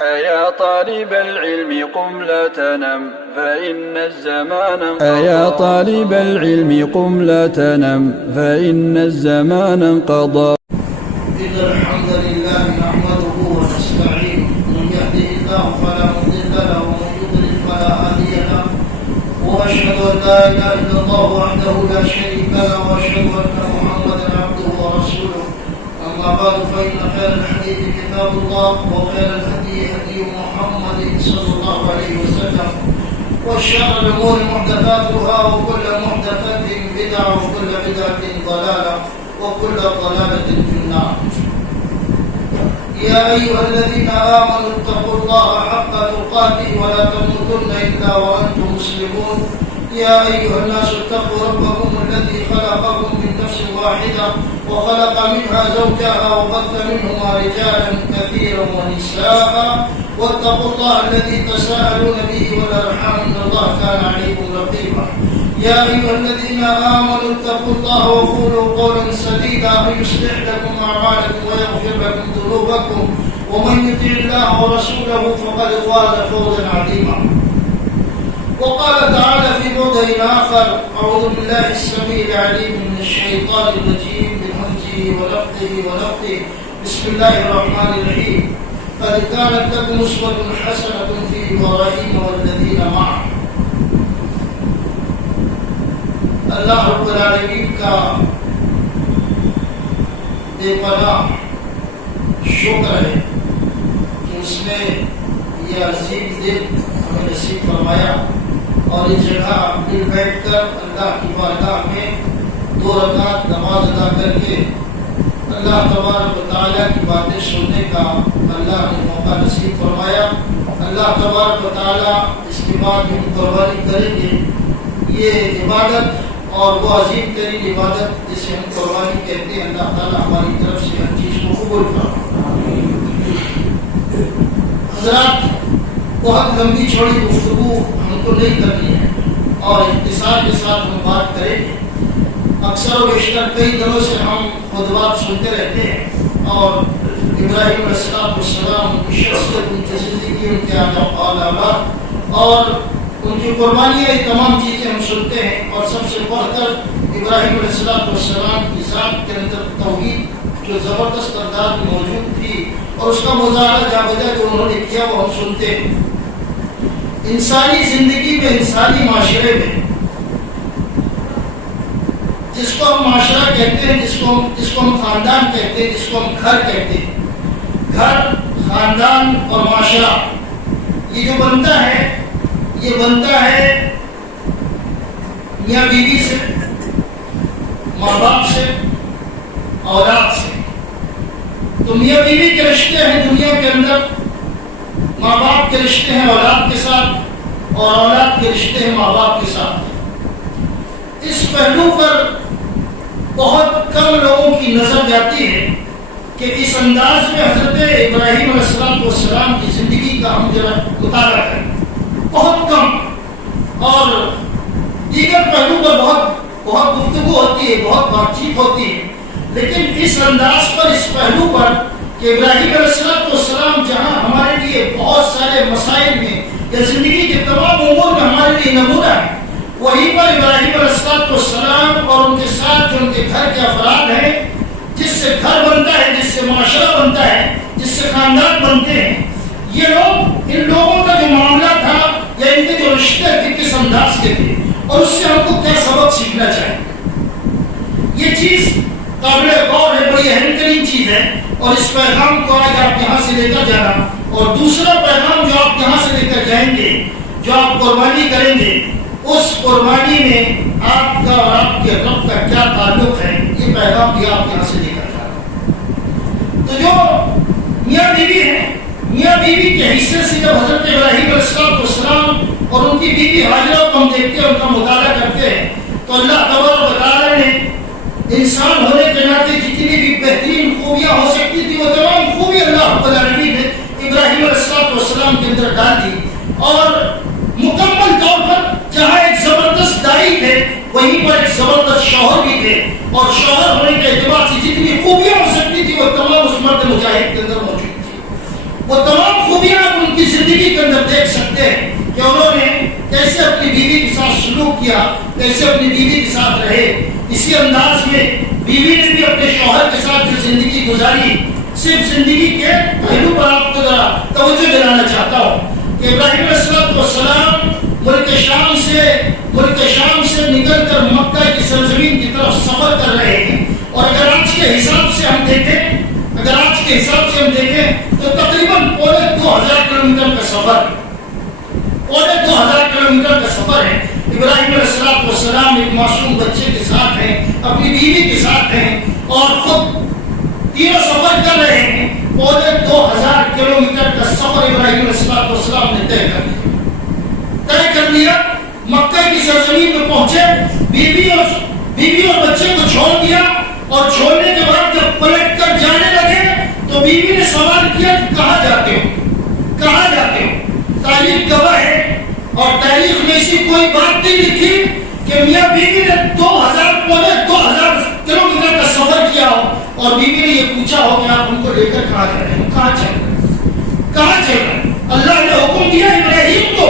أيا طالب العلم قم لا تنم فإن الزمان أيا طالب العلم قم لا تنم فإن الزمان انقضى. إن الحمد لله نحمده ونستعينه من يهده الله فلا مضل له ومن يضلل فلا هادي له وأشهد أن لا إله إلا الله وحده لا شريك له وأشهد أن محمدا عبده ورسوله. أما بعد فإن خير الحديث كتاب الله وخير الهدي هدي محمد صلى الله عليه وسلم وشر الأمور محدثاتها وكل محدثة بدعة وكل بدعة ضلالة وكل ضلالة في النار. يا أيها الذين آمنوا اتقوا الله حق تقاته ولا تموتن إلا وأنتم مسلمون. يا أيها الناس اتقوا ربكم الذي خلقكم من نفس واحدة وخلق منها زوجها وبث منهما رجالا كثيرا ونساء واتقوا الله الذي تساءلون به والأرحام إن الله كان عليكم رقيبا. يا أيها الذين آمنوا اتقوا الله وقولوا قولا سديدا يصلح لكم أعمالكم ويغفر لكم ذنوبكم ومن يطع الله ورسوله فقد فاز فوزا عظيما. وقال تعالى في موضع آخر: أعوذ بالله السميع العليم من الشيطان الرجيم من همزه ونفخه ونفثه. بسم الله الرحمن الرحيم. قد كانت لكم أسوة حسنة في إبراهيم والذين معه. اللہ رب العالمین کا بے پناہ شکر ہے کہ اس نے یہ عظیم دن ہمیں نصیب فرمایا اور اس جگہ مل بیٹھ کر اللہ کی بارگاہ میں 2 رکعت نماز ادا کر کے اللہ تبارک و تعالیٰ کی باتیں سننے کا اللہ نے موقع نصیب فرمایا. اللہ تبارک و تعالیٰ اس کے بعد ہم قربانی کریں گے. یہ عبادت اور وہ عظیم ترین عبادت جسے ہم قربانی کہتے ہیں، اللہ تعالیٰ ہماری طرف سے ہر چیز کو قبول فرمائے. حضرات، بہت لمبی چوڑی گفتگو ہم کو نہیں کرنی ہے اور اختصار کے ساتھ ہم بات کریں گے. اکثر و بیشتر کئی دنوں سے ہم خطبات سنتے رہتے ہیں اور ابراہیم علیہ السلام کی شخصیت، ان کی زندگی، ان کے آداب اور ان کی قربانیاں، یہ تمام چیزیں ہم سنتے ہیں. اور سب سے بڑھ کر ابراہیم علیہ السلام کی ذات کے اندر توحید جو زبردست انداز میں موجود تھی اور اس کا مظاہرہ جا بجا جو انہوں نے کیا وہ ہم سنتے ہیں. انسانی زندگی میں، انسانی معاشرے میں جس کو ہم معاشرہ کہتے ہیں، جس کو ہم خاندان کہتے ہیں، جس کو ہم گھر کہتے ہیں، گھر، خاندان اور معاشرہ، یہ جو بنتا ہے میاں بیوی سے، ماں باپ سے، اولاد سے. تو میاں بیوی کے رشتے ہیں دنیا کے اندر، ماں باپ کے رشتے ہیں اولاد کے ساتھ اور اولاد کے رشتے ہیں ماں باپ کے ساتھ. اس پہلو پر بہت کم لوگوں کی نظر جاتی ہے کہ اس انداز میں حضرت ابراہیم علیہ السلام کی زندگی کا ہم ذرا مطالعہ کریں. بہت کم، اور دیگر پہلو پر بہت گفتگو ہوتی ہے، بہت بات چیت ہوتی ہے، لیکن اس انداز پر، اس پہلو پر کہ ابراہیم علیہ السلام جہاں ہمارے لیے بہت سارے مسائل میں یا زندگی کے تمام امور میں ہمارے لیے نمونہ ہے، وہیں پر ابراہیم علیہ السلام اور ان کے ساتھ جو ان کے گھر کے افراد ہیں، جس سے گھر بنتا ہے، جس سے معاشرہ بنتا ہے، جس سے خاندان بنتے ہیں، یہ لوگ، ان لوگوں کا جو معاملہ تھا یا ان کے جو رشتے تھے کس انداز کے تھے اور اس سے ہم کو کیا سبق سیکھنا چاہیے. یہ چیز قابل غور ہے، بڑی اہم ترین چیز ہے. اور اس پیغام کو آج آپ یہاں سے لے کر جانا، اور دوسرا پیغام جو آپ یہاں سے لے کر جائیں گے، جو آپ قربانی کریں گے، اس قربانی میں آپ کا اور آپ کے رب کا کیا تعلق ہے، یہ پیغام بھی آپ یہاں سے لے کر جانا. تو جو میاں بیوی ہیں، میاں بیوی کے حصے سے جب حضرت ابراہیم علیہ السلام اور ان کی بیوی ہاجرہ کو ہم دیکھتے ہیں، ان کا مطالعہ کرتے ہیں، تو اللہ تبارک و تعالیٰ نے انسان ہونے کے ناطے جتنی بھی بہترین خوبیاں ہو سکتی تھی وہ تمام خوبی اللہ رب العالمین نے ابراہیم علیہ السلام کے اندر ڈال دی. اور مکمل طور پر جہاں ایک زبردست دائی تھے وہیں پر ایک زبردست شوہر بھی تھے، اور شوہر ہونے کے اعتبار سے جتنی خوبیاں ہو سکتی تھی وہ تمام اس مرد مجاہد کے اندر موجود تھی. وہ تمام خوبیاں کی زندگی کے اندر دیکھ سکتے ہیں کہ انہوں نے کیسے اپنی بیوی کے ساتھ سلوک کیا، کیسے اپنی بیوی کے ساتھ رہے. اسی انداز میں بیوی نے بھی اپنے شوہر کے ساتھ جو زندگی گزاری، صرف زندگی کے پہلو پر آپ کو ذرا توجہ دلانا چاہتا ہوں کہ ابراہیم علیہ السلام ملک شام سے نکل کر مکہ کی سرزمین کی طرف سفر کر رہے ہیں. اور اگر آج کے حساب سے ہم دیکھیں تو تقریباً 2500 کلومیٹر کا سفر، 2500 کلومیٹر کا سفر ہے. ابراہیم علیہ السلام ایک معصوم بچے کے ساتھ ہیں، اپنی بیوی کے ساتھ ہیں، اور خود تینوں سفر کر رہے ہیں. 2500 کلومیٹر کا سفر ابراہیم علیہ السلام نے طے کر لیا. مکہ کی سرزمین میں پہنچے، بیوی اور بچے کو چھوڑ دیا، اور چھوڑنے کے بعد جب پلٹ کر جانے لگے تو بیوی نے سوال کیا کہ کہاں جاتے ہو. تاریخ گواہ ہے اور تاریخ میں ایسی کوئی بات نہیں لکھی کہ میاں بیوی نے 2500 کلومیٹر کا سفر کیا ہو اور بیوی نے یہ پوچھا ہو کہ آپ ان کو لے کر کہاں جا رہے ہیں، کہاں چل رہے ہیں. اللہ نے حکم دیا ابراہیم کو،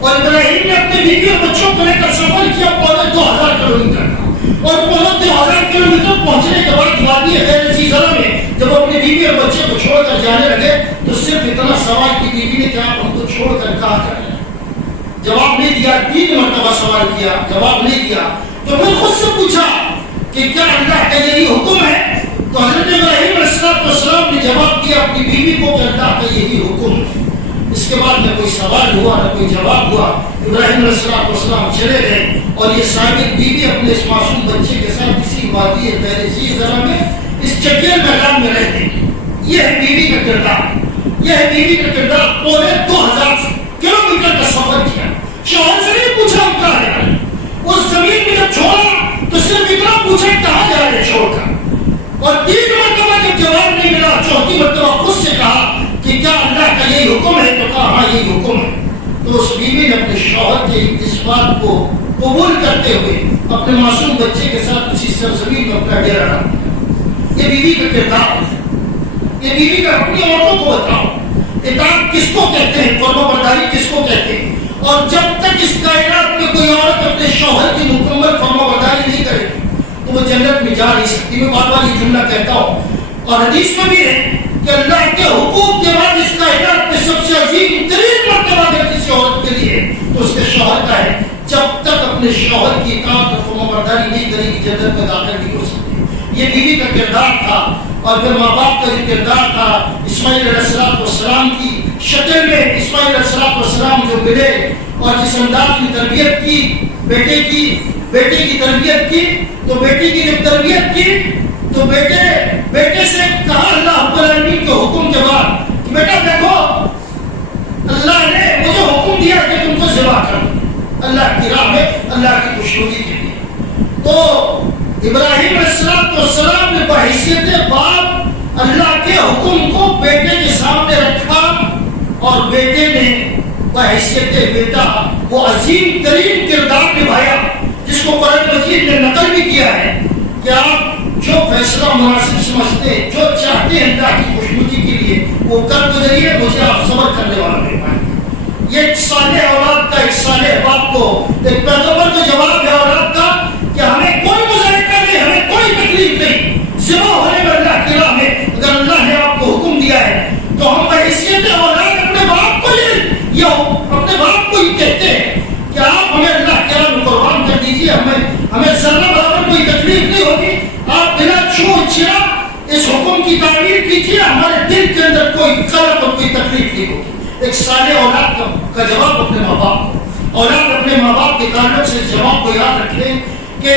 اور ابراہیم نے اپنے بیوی اور بچوں کو لے کر سفر کیا 2500 کلومیٹر کا. اور 2500 کلومیٹر پہنچنے کے بعد وادی غیر ذی زرع میں جب اپنی بیوی اور بچے کو چھوڑ کر جانے لگے تو صرف اتنا سوال کی بیوی نے کہ آپ ہم کو چھوڑ کر کہاں جا رہے ہیں. جواب نہیں دیا. 3 مرتبہ سوال کیا، جواب نہیں دیا. تو پھر خود سے پوچھا کہ کیا اللہ کا یہی حکم ہے؟ تو حضرت ابراہیم علیہ السلام نے جواب دیا اپنی بیوی کو کہ اللہ کا یہی حکم ہے. اس کے بعد نہ کوئی سوال ہوا نہ کوئی جواب ہوا. ابراہیم علیہ السلام چلے گئے اور یہ صابر بیوی اپنے اس معصوم بچے کے ساتھ اسی وادی غیر ذی زرع میں اس چکیل میدان میں رہتے. یہ ہے بیوی کا کردار. 2500 کلومیٹر کا سفر کیا. شوہر سے نہیں پوچھا ہم کہاں جا رہے ہیں. اس زمین میں جب چھوڑا تو صرف اتنا پوچھا کہاں جا رہے ہیں چھوڑ کر. اور 3 مرتبہ جب جواب نہیں ملا، 4تھی مرتبہ خود سے کہا کہ کیا اللہ کا یہی حکم ہے؟ تو کہا ہاں یہی حکم ہے. تو اس بیوی نے اپنے شوہر کے اس بات کو قبول کرتے ہوئے اپنے معصوم بچے کے ساتھ اسی سرزمین میں اپنا ڈیرا ڈال دیا. یہ بیوی کا کردار ہے. یہ بیوی کا اپنی عورتوں کو بتاؤ اطاعت کس کو کہتے ہیں، فرما برداری کس کو کہتے ہیں. اور جب تک اس کائنات میں کوئی عورت اپنے شوہر کی مکمل فرما برداری نہیں کرے تو وہ جنت میں جا نہیں سکتی. میں بار بار یہ جملہ کہتا ہوں، اور حدیث میں بھی ہے کہ اللہ کے حقوق کے بعد اس کائنات میں سب سے عظیم ترین مرتبہ اگر کسی عورت کے لیے تو اس کے شوہر کا ہے. جب تک اپنے شوہر کی اطاعت اور فرما برداری نہیں کرے گی جنت میں داخل نہیں ہو سکتی. یہ بیوی کا کردار تھا. اور پھر ماں باپ کا جو کردار تھا، اسماعیل علیہ السلام کی شکل میں اسماعیل علیہ السلام جو ملے اور جس انداز کی تربیت کی بیٹے کی تربیت کی، تو بیٹی کی جب تربیت کی تو بیٹے سے کہا اللہ رب العالمین کے حکم کے بعد کہ بیٹا دیکھو اللہ نے مجھے حکم دیا کہ تم کو ذبح کرو اللہ کی راہ میں، اللہ کی خوشنودی کے لیے. تو ابراہیم علیہ السلام نے بحیثیت باپ اللہ کے حکم کو بیٹے کے سامنے رکھا، اور بیٹے نے بحیثیت بیٹا وہ عظیم ترین کردار نبھایا جس کو قرآن مجید نے نقل بھی کیا ہے کہ آپ جو فیصلہ مناسب سمجھتے ہیں، جو چاہتے ہیں اللہ کی خوشنودی کے لیے وہ کر گزریے، مجھے آپ صبر کرنے والا نہیں پائیں. یہ ایک صالح اولاد کا، ایک صالح باپ کو، ایک پیغمبر کا جواب ہے اولاد کا کہ ہمیں کوئی مذائقہ نہیں، ہمیں کوئی تکلیف نہیں. ذبح ہونے میں اللہ کی راہ میں اگر اللہ نے آپ کو حکم دیا ہے تو ہم بحیثیت اولاد اپنے باپ کو یہ کہتے ہیں کہ آپ ہمیں اللہ کے راہ میں قربان کر دیجیے، ہمیں ذرہ برابر کوئی تکلیف نہیں ہوگی. آپ بلا چھوڑا اس حکم کی تعمیر کیجیے، ہمارے دل کے اندر کوئی قلق اور کوئی تکلیف نہیں ہوگی. ایک صالح اولاد کا جواب اپنے ماں باپ کو، اولاد اپنے ماں باپ کے تعلق سے جواب کو یاد رکھیں کہ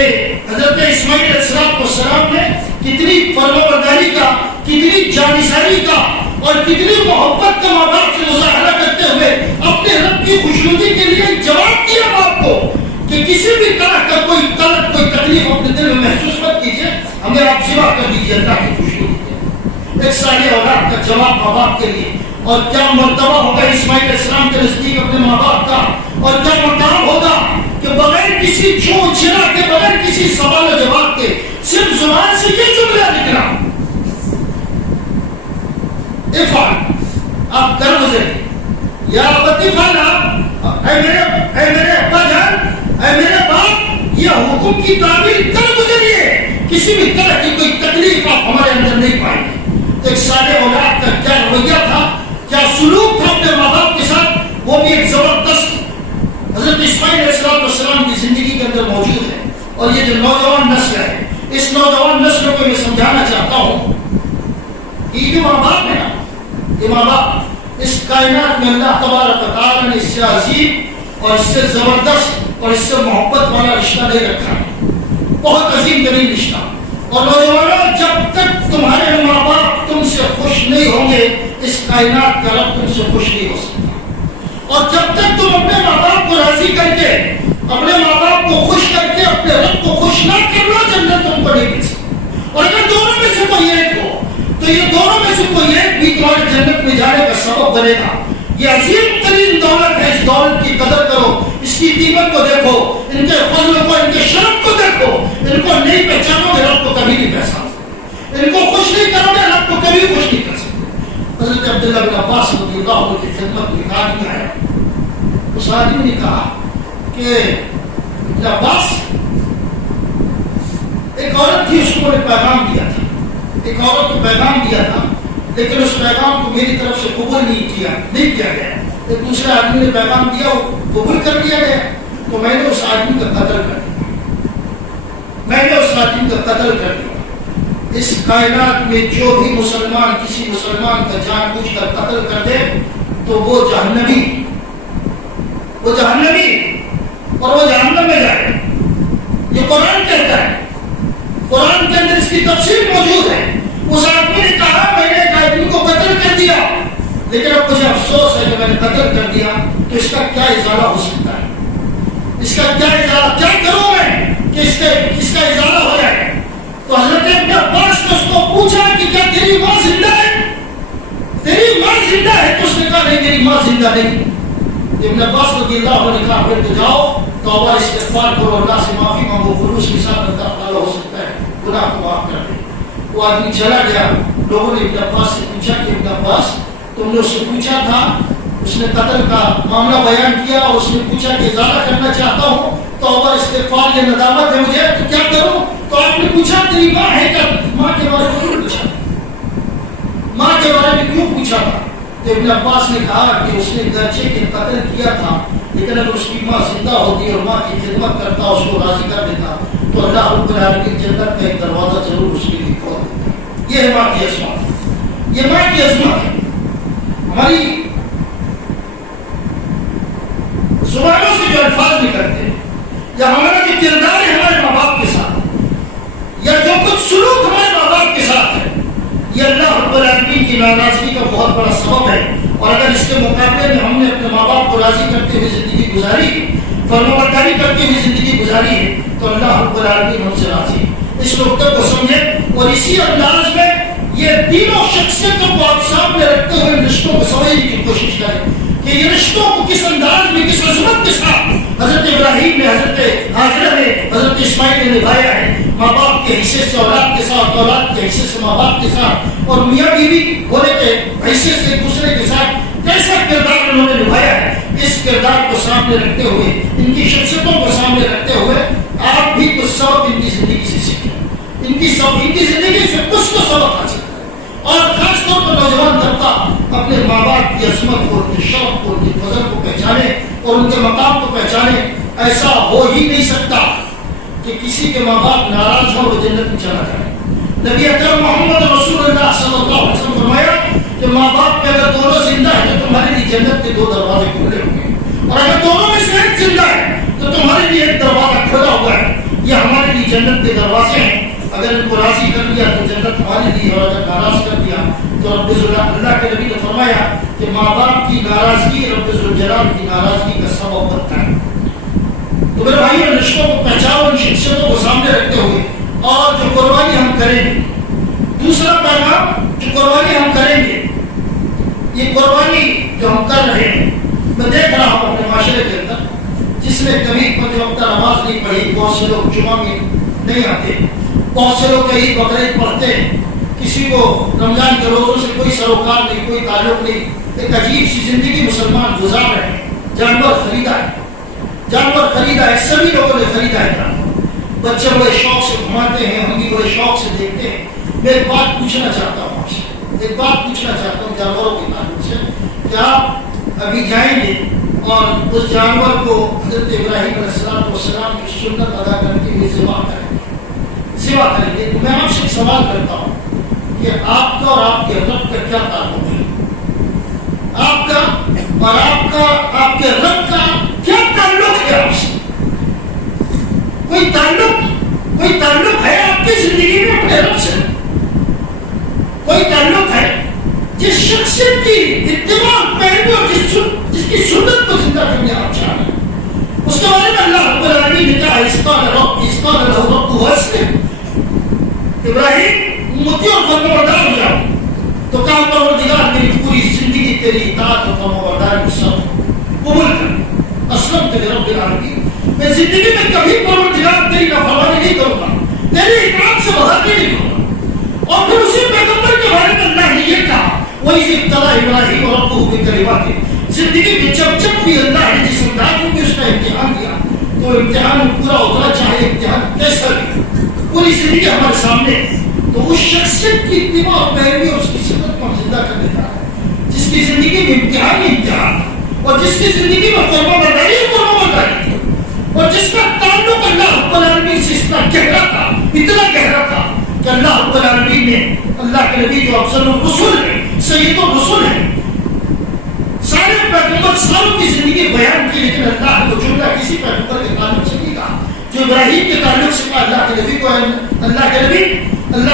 حضرت اسماعیل علیہ السلام نے کتنی فرما برداری کا، کتنی جانثاری کا اور کتنی محبت کا ماں باپ سے مظاہرہ کرتے ہوئے اپنے رب کی خوشنودی کے لیے جواب دیا باپ کو کہ کسی بھی طرح کا کوئی قلق، کوئی تکلیف اپنے دل میں محسوس مت کیجیے، ہمیں آپ ذبح کر دیجیے اللہ کی خوشنودی کے. ایک صالح اولاد کا جواب ماں باپ کے لیے. اور کیا مرتبہ ہوگا اسماعیل علیہ السلام کے نزدیک اپنے ماں باپ کا، اور کیا مقام ہوگا کہ بغیر کسی چھوٹ چھڑا کے، بغیر کسی سوال و جواب کے صرف زبان سے یہ جملہ نکلا، افعل، آپ کر گزرے. یا ابتی فالا، اے میرے ابا جان، اے میرے باپ، یہ حکم کی تعمیل کر گزریے، کسی بھی طرح کی کوئی تکلیف آپ ہمارے اندر نہیں پائیں گے۔ تو ایک صالح اولاد کا کیا رویہ تھا، کیا سلوک تھا اپنے ماں باپ کے ساتھ، وہ بھی ایک زبردست حضرت اسماعیل علیہ السلام کی زندگی کے اندر موجود ہے۔ اور یہ جو نوجوان نسل ہے، اس نوجوان نسل کو میں سمجھانا چاہتا ہوں کہ یہ جو ماں باپ ہے نا، یہ ماں باپ اس کائنات میں اللہ تبارک و تعالیٰ نے اس سے عظیم اور اس سے زبردست اور اس سے محبت والا رشتہ نہیں رکھا ہے، بہت عظیم ترین رشتہ۔ اور نوجوانوں، جب تک تمہارے ماں باپ تم سے خوش نہیں ہوں گے، اس کائنات کا رب تم سے خوش نہیں ہو سکتا۔ اور جب تک تم اپنے ماں باپ کو راضی کر کے، اپنے ماں باپ کو خوش کر کے اپنے رب کو خوش نہ کر لو، جنت تم کو نہیں مل سکتی۔ اور اگر دونوں میں سے کوئی ایک ہو تو یہ دونوں میں سے کوئی ایک بھی تمہارے جنت میں جانے کا سبب بنے گا۔ یہ عظیم ترین دولت ہے، اس دولت کی قدر کرو، اس کی قیمت کو دیکھو، ان کے فضل کو، ان کے شرف کو دیکھو۔ ان کو نہیں پہچانو گے، رب کو کبھی نہیں پہچان سکتے۔ ان کو خوش نہیں کرو گے، رب کو کبھی خوش نہیں کر سکتے۔ حضرت عبداللہ بن عباس رضی اللہ عنہ کی خدمت میں کہا گیا ہے، اس آدمی نے کہا کہ ابن عباس، ایک عورت تھی، اس کو نے پیغام دیا تھا، ایک عورت کو پیغام دیا تھا، لیکن اس پیغام کو میری طرف سے قبول نہیں کیا گیا۔ ایک دوسرے آدمی نے پیغام دیا، وہ قبول کر لیا گیا، تو میں نے اس آدمی کا قتل کر دیا۔ اس کائنات میں جو بھی مسلمان کسی مسلمان کا جان بوجھ کر قتل کر دے تو وہ جہنمی اور وہ جہنم میں جائے۔ یہ قرآن کہتا ہے، قرآن کے اندر اس کی تفسیر موجود ہے۔ اس آدمی نے کہا میں نے ایک آدمی کو قتل کر دیا، لیکن اب مجھے افسوس ہے کہ میں نے قتل کر دیا، تو اس کا کیا ازالہ ہو سکتا ہے؟ اس کا کیا ازالہ، کیا کروں میں کہ اس کا ازالہ ہو جائے؟ تو حضرت ابن عباس نے اس کو پوچھا کہ کیا تیری ماں زندہ ہے؟ تیری ماں زندہ ہے؟ تو اس نے کہا نہیں، میری ماں زندہ نہیں۔ ابن عباس رضی اللہ عنہ نے کہا پھر تو جاؤ، توبہ استغفار کرو، اللہ سے معافی مانگو، خلوص کے ساتھ اللہ تعالیٰ ہو سکتا ہے گناہ کو معاف کر دے۔ وہ آدمی چلا گیا۔ لوگوں نے ابن عباس سے پوچھا کہ ابن عباس، تم نے اس سے پوچھا تھا، اس نے قتل کا معاملہ بیان کیا، اور اس نے پوچھا کہ ازالہ کرنا چاہتا ہوں، توبہ استغفار، یہ ندامت ہے مجھے، تو کیا کروں؟ تو آپ نے پوچھا تیری ماں ہے کیا؟ ماں کے بارے میں کیوں پوچھا؟ ماں کے بارے میں کیوں پوچھا تھا؟ تو ابن عباس نے کہا کہ اس نے گرچہ کہ قتل کیا تھا، لیکن اگر اس کی ماں زندہ ہوتی اور ماں کی خدمت کرتا، اس کو راضی کر دیتا، تو اللہ رب العالمین جنت کا ایک دروازہ ضرور اس کے لیے کھول دیتا۔ یہ ہے ماں کی عظمت، یہ ماں کی عظمت ہے۔ ہماری زبانوں سے جو الفاظ نکلتے ہیں، یا ہمارا جو کردار ہے ہمارے ماں باپ کے ساتھ، یا جو کچھ سلوک ہمارے ماں باپ کے ساتھ ہے، یہ اللہ رب العالمین کی ناراضگی کا بہت بڑا سبب ہے۔ اور اگر اس کے مقابلے میں ہم نے اپنے ماں باپ کو راضی کرتے ہوئے زندگی گزاری، فرمانبرداری کرتے ہوئے زندگی گزاری ہے، تو اللہ رب العالمین ہم سے راضی ہے۔ اس نقطے کو سمجھیں اور اسی انداز میں یہ تینوں شخصیتوں کو آپ سامنے رکھتے ہوئے رشتوں کو سمجھنے کی کوشش کریں کہ یہ رشتوں کو کس انداز میں، کس عظمت کے ساتھ حضرت ابراہیم نے، حضرت ہاجرہ نے، حضرت اسماعیل نے نبھایا ہے، ماں باپ کے حصے سے اولاد کے ساتھ، اولاد کے حصے سے ماں باپ کے ساتھ، اور میاں بیوی ہونے کے حصے سے ایک دوسرے کے ساتھ کیسا کردار انہوں نے نبھایا ہے۔ اس کردار کو سامنے رکھتے ہوئے، ان کی شخصیتوں کو سامنے رکھتے ہوئے آپ بھی کچھ سبق ان کی زندگی سے سیکھیں، ان کی زندگی سے کچھ تو سبق حاصل کریں۔ اور خاص طور پر نوجوان طبقہ اپنے ماں باپ کی عظمت کو، ان کے شوق کو، ان کے فضل کو پہچانے اور ان کے مقام کو پہچانے۔ ایسا ہو ہی نہیں سکتا کہ کسی کے ماں باپ ناراض ہو وہ جنت میں چلا جائے۔ نبی اکرم محمد رسول اللہ صلی اللہ علیہ وسلم فرمایا کہ ماں باپ کے اگر دونوں زندہ ہیں تو تمہارے لیے جنت کے دو دروازے کھلے ہوئے ہیں، اور اگر دونوں میں سے ایک زندہ ہے تو تمہارے لیے ایک دروازہ کھلا ہوا ہے۔ یہ ہمارے لیے جنت کے دروازے ہیں۔ اگر ان کو راضی کر لیا تو جنت ہمارے لیے، اور اگر ناراض کر دیا تو رب اللہ کے نبی نے فرمایا کہ ماں باپ کی ناراضگی رب الجلال کی ناراضگی کا سبب بنتا ہے۔ تو میرے بھائیوں، رشتوں کو پہچانو، ان شخصیتوں کو سامنے رکھتے ہوئے، اور جو قربانی ہم کریں گے، دوسرا پیغام جو قربانی ہم کریں گے، یہ قربانی جو ہم کر رہے ہیں، میں دیکھ رہا ہوں اپنے معاشرے کے اندر، جس نے کبھی 5 وقتہ نماز نہیں پڑھی، بہت سے لوگ جمعہ میں نہیں آتے، بہت سے لوگ عید بقرعید پڑھتے ہیں، کسی کو رمضان کے روزوں سے کوئی سروکار نہیں، کوئی تعلق نہیں، ایک عجیب سی زندگی مسلمان جانور خریدا ہے، جانور خریدا ہے، سبھی لوگوں نے خریدا ہے جانور۔ بچے بڑے شوق سے گھماتے ہیں، ہم بھی بڑے شوق سے دیکھتے ہیں۔ میں ایک بات پوچھنا چاہتا ہوں آپ سے، ایک بات پوچھنا چاہتا ہوں جانوروں کے تعلق سے، کہ آپ ابھی جائیں گے اور اس جانور کو حضرت ابراہیم علیہ السلام کی سنت ادا کرتے ہوئے ذبح کریں گے، ذبح کریں گے، تو میں آپ سے ایک سوال کرتا ہوں کہ آپ کا اور آپ کے رب کا کیا تعلق ہے؟ آپ کا اور آپ کے رب کا کیا تعلق ہے آپ سے؟ کوئی تعلق ہے آپ کی زندگی میں اپنے رب سے؟ کوئی تعلق ہے؟ جس شخصیت کی اتباع پہلو اور جس کی سنت کو زندہ کرنے آپ چاہ رہے ہیں، اس کے بارے میں اللہ رب العالمین نے کہا اس قال له ربه اسلم، ابراہیم متی اور فرمانبردار ہو جاؤ، تو کہا پروردگار میری پوری زندگی تیری اطاعت اور فرمانبرداری کی سب قبول کر، اسلمت لرب العالمین، میں زندگی میں کبھی پروردگار تیری نافرمانی نہیں کروں گا، تیری اطاعت سے باہر نہیں نکلوں گا۔ اور پھر اسی پیغمبر کے بارے میں اللہ نے یہ کہا وَإِذِ ابْتَلَىٰ إِبْرَاهِيمَ رَبُّهُ بِكَلِمَاتٍ، زندگی میں جب بھی اللہ نے جس انداز میں اس کا امتحان دیا تو امتحان پورا ہونا چاہے، امتحان کیسا بھی پوری زندگی ہمارے سامنے، تو اس شخصیت کی اتباع اور پیروی اور اس کی سنت کو ہم زندہ کر دیتا ہے جس کی زندگی میں امتحان ہی امتحان تھا، اور جس کی زندگی میں فرمانبرداری تھی، اور جس کا تعلق اللہ رب العالمین سے اتنا گہرا تھا، اتنا گہرا تھا کہ اللہ رب العالمین نے اللہ کے نبی جو افضل الرسل ہیں، سید الرسل ہیں، سارے پیغمبر ساروں کی زندگی بیان کی، لیکن اللہ نے وہ جملہ کسی پیغمبر کے تعلق سے نہیں کہا جو ابراہیم کے تعلق سے کہا۔ اللہ کے نبی کو اللہ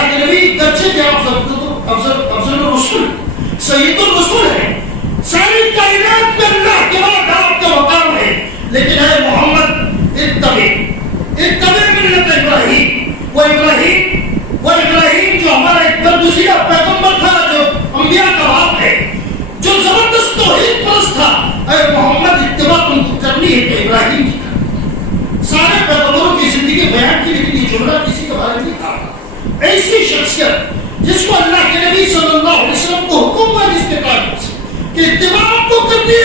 کے نبی درجے کے افضل الرسل سید الرسل ہیں، ساری کائنات میں اللہ کے بعد آپ کا مقام ہے، لیکن اے محمد اتبع ملت ابراہیم جو ہمارا ایک برگزیدہ پیغمبر تھا، جو انبیاء کا باپ ہے، جو زبردست توحید پرست تھا، اے محمد اتباع تم کو کرنی ہے کہ ابراہیم کی کرنی۔ سارے پیغمبروں کی زندگی بیان کی، لیکن یہ جملہ کسی کے بارے میں نہیں کہا۔ ایسی شخصیت جس کو اللہ کے نبی صلی اللہ علیہ وسلم کو حکم ہوا جس کے تعلق سے کہ اتباع کو کرنی ہے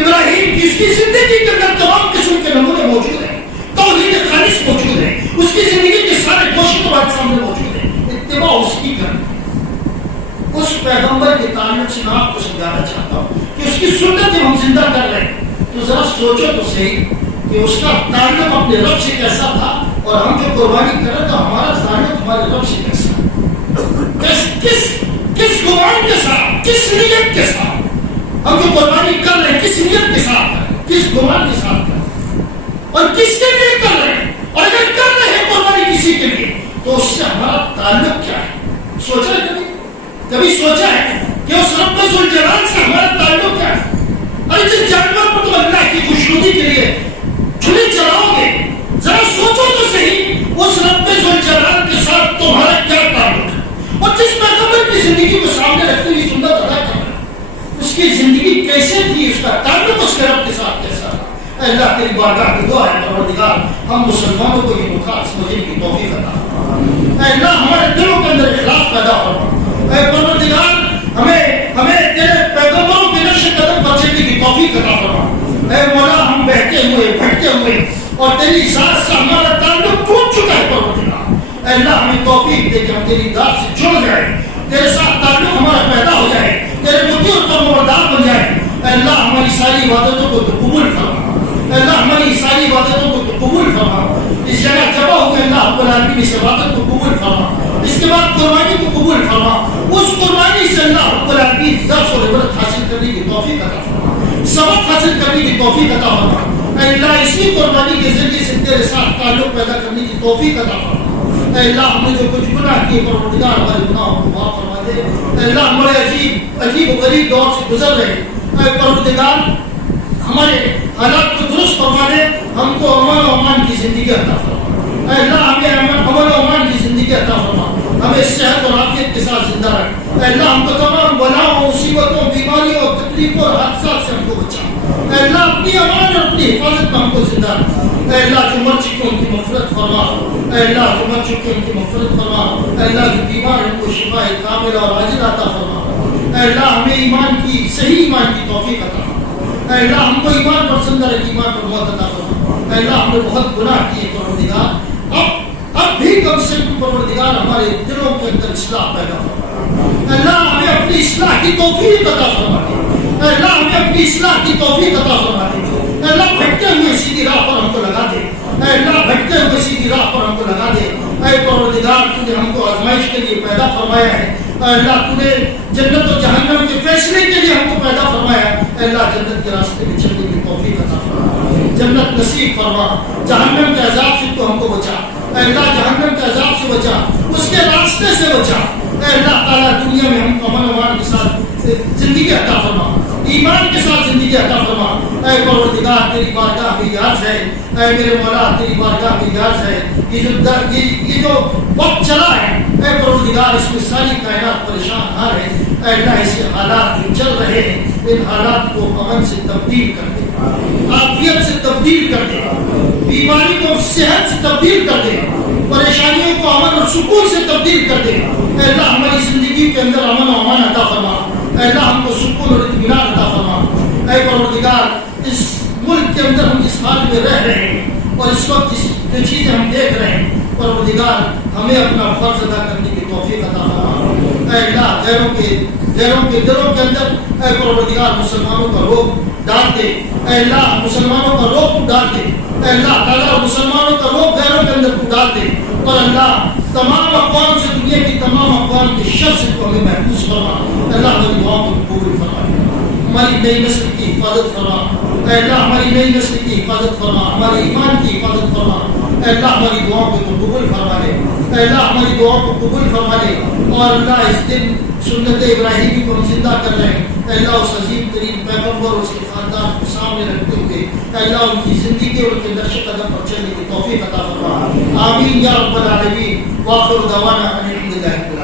ابراہیم کی اس کی زندگی کے اندر تمام قسم کے نمونے موجود ہیں، توحید خالص موجود ہے، اس کی زندگی کے سارے گوشت ہمارے سامنے موجود ہیں، اتباع اس کی کرنی۔ اس پیغمبر کے تعلق سے میں آپ کو سمجھانا چاہتا ہوں کہ اس کی سنت جب ہم زندہ کر رہے ہیں تو ذرا سوچو تو صحیح کہ اس کا تعلق اپنے رب سے کیسا تھا، اور ہم جو قربانی کر رہے تو ہمارا تعلق ہمارے رب سے کیسا، کس گمان کے ساتھ، کس نیت کے ساتھ ہم جو قربانی کر رہے ہیں، کس نیت کے ساتھ کر رہے ہیں، کس گمان کے ساتھ کر رہے ہیں، اور کس کے لیے کر رہے ہیں، اور اگر کر رہے ہیں قربانی کسی کے لیے تو اس سے ہمارا تعلق کیا ہے؟ سوچا ہے کبھی سوچا ہے کہ اس رب ذوالجلال سے ہمارا تعلق کیا ہے؟ اور جس جانور پر تم اللہ کی خوشنودی کے لیے چھری چلاؤ گے، ذرا سوچو تو صحیح اس رب ذوالجلال کے ساتھ تمہارا کیا تعلق ہے، اور جس پیغمبر کی زندگی کو سامنے رکھتے ہوئی سنت ادا کر رہا ہے اس کی زندگی کیسے تھی، اس کا تعلق اس کے رب کے ساتھ کیسا تھا۔ اے اللہ تیری بارگاہ کی دعا ہے پروردگار ہم مسلمانوں کو یہ نکات سمجھنے کی توفیق عطا فرما۔ اے اللہ ہمارے دلوں کے اندر اخلاص پیدا فرما۔ اے پروردگار ہمیں تیرے پیغمبروں کے نقش قدم پر چلنے کی توفیق عطا فرما۔ اے مولا ہم بہتے ہوئے بھٹکتے ہوئے اور تیری ذات سے ہمارا تعلق ٹوٹ چکا ہے پروردگار، اے اللہ ہمیں توفیق دے کہ ہم تیری ذات سے جڑ جائیں، تیرے ساتھ تعلق ہمارا پیدا ہو جائے، تیرے مطیع اور فرمانبردار بن جائے۔ اے اللہ ہماری ساری عبادتوں کو تو قبول فرما، اے اللہ ہماری ساری عبادتوں کو تو قبول فرما۔ اس جگہ جمع ہو کے اللہ رب العالمین اس عبادت کو قبول فرما، اس کے بعد قربانی کو قبول فرما، اس قربانی سے اللہ رب العالمین درس اور عبرت حاصل کرنے کی توفیق عطا فرما، سبق حاصل کرنے کی توفیق عطا فرما۔ اے اللہ اسی قربانی کے ذریعے سے تیرے ساتھ تعلق پیدا کرنے کی توفیق عطا فرما۔ اے اللہ ہم نے جو کچھ گناہ کیے پروردگار ہمارے گناہوں کو معاف فرما دے۔ اے اللہ ہم بڑے عجیب و غریب دور سے گزر رہے ہیں، اے پروردگار ہمارے حالات کو درست فرما دے، ہم کو امن و امان کی زندگی عطا فرما۔ اے اللہ ہمیں امن و امان کی زندگی عطا فرما، ہمیں صحت اور عافیت کے ساتھ زندہ رکھ۔ اے اللہ ہم کو تمام بلاؤں، مصیبتوں، بیماریوں، تکلیفوں اور حادثات سے ہم کو بچا۔ اے اللہ اپنی امان اور اپنی حفاظت میں ہم کو زندہ رکھ۔ اے اللہ جو مر چکے ان کی مغفرت فرما، اے اللہ جو مر چکے ان کی مغفرت فرما، اے اللہ جو بیمار ہیں ان کو شفا کاملہ اور عاجلہ عطا فرما۔ اے اللہ ہمیں ایمان کی صحیح ایمان کی توفیق عطا فرما۔ اے اللہ ہم کو ایمان پر زندہ رکھ، ایمان پر موت عطا فرما۔ اے اللہ ہم نے بہت گناہ کیے پروردگار، اب بھی کم سے کم پروردگار ہمارے دلوں کے اندر اصلاح پیدا فرما۔ اے اللہ ہمیں اپنی اصلاح کی توفیق عطا فرما دے، اے اللہ ہمیں اپنی اصلاح کی توفیق عطا فرما دے۔ اے اللہ بھٹکتے ہوئے سیدھی راہ پر ہم کو لگا دے، اے اللہ بھٹکتے ہوئے سیدھی راہ پر ہم کو لگا دے۔ اے پروردگار تو نے ہم کو آزمائش کے لیے پیدا فرمایا ہے، اے اللہ تو نے جنت و جہنم کے فیصلے کے لیے ہم کو پیدا فرمایا ہے۔ اے اللہ جنت کے راستے میں چلنے کی توفیق عطا فرما، جنت نصیب فرما، جہنم کے عذاب سے تو ہم کو بچا، اے اللہ جہنم کے عذاب سے بچا، اس کے راستے سے بچا۔ اے اللہ تعالیٰ دنیا میں ہم کو امن و امان کے ساتھ زندگی عطا فرما، ایمان کے ساتھ زندگی عطا فرما۔ اے پروردگار تیری بارگاہ میں یاد ہے، اے میرے مولا تیری بارگاہ میں یاد ہے، یہ جو وقت چلا ہے اے پروردگار اس میں ساری کائنات پریشان حال ہے۔ اے اللہ ایسے حالات جو چل رہے ہیں ان حالات کو امن سے تبدیل کر دے، عافیت سے تبدیل کر دے، بیماری کو صحت سے تبدیل کر دے، پریشانیوں کو امن اور سکون سے تبدیل کر دے۔ اے اللہ ہماری زندگی کے اندر امن و امان عطا فرما، اے اللہ ہم کو سکون اور اطمینان عطا فرما۔ اے پروردگار اس ملک کے اندر ہم جس حال میں رہ رہے ہیں اور اس وقت جو چیزیں ہم دیکھ رہے ہیں پروردگار ہمیں اپنا فرض ادا کرنے کی توفیق عطا فرما۔ اے اللہ غیروں کے دلوں کے اندر اے پروردگار مسلمانوں کا روب ڈال دے، اے اللہ مسلمانوں کا روب ڈال دے، اے اللہ تعالیٰ مسلمانوں کا روب غیروں کے اندر ڈال دے، اور اللہ تمام اقوام سے، دنیا کی تمام اقوام کے شر سے تو ہمیں محفوظ فرما۔ اللہ ہماری دعاؤں کو قبول فرما، ہماری نئی نسل کی حفاظت فرما، اے اللہ ہماری نئی نسل کی حفاظت فرما، ہمارے ایمان کی حفاظت فرما۔ اے اللہ ہماری دعاؤں کو تو قبول فرما لے، اے اللہ ہماری دعاؤں کو قبول فرما لے، اور اللہ اس دن سنت ابراہیمی کو ہم زندہ کر رہے ہیں، اے اللہ اس عظیم ترین پیغمبر اور اس کے خاندان کو سامنے رکھتے ہوئے اے اللہ ان کی زندگی اور ان کے نقش قدم پر چلنے کی توفیق عطا فرما۔ آمین یا رب العالمین، وآخر دعوانا ان الحمد للہ۔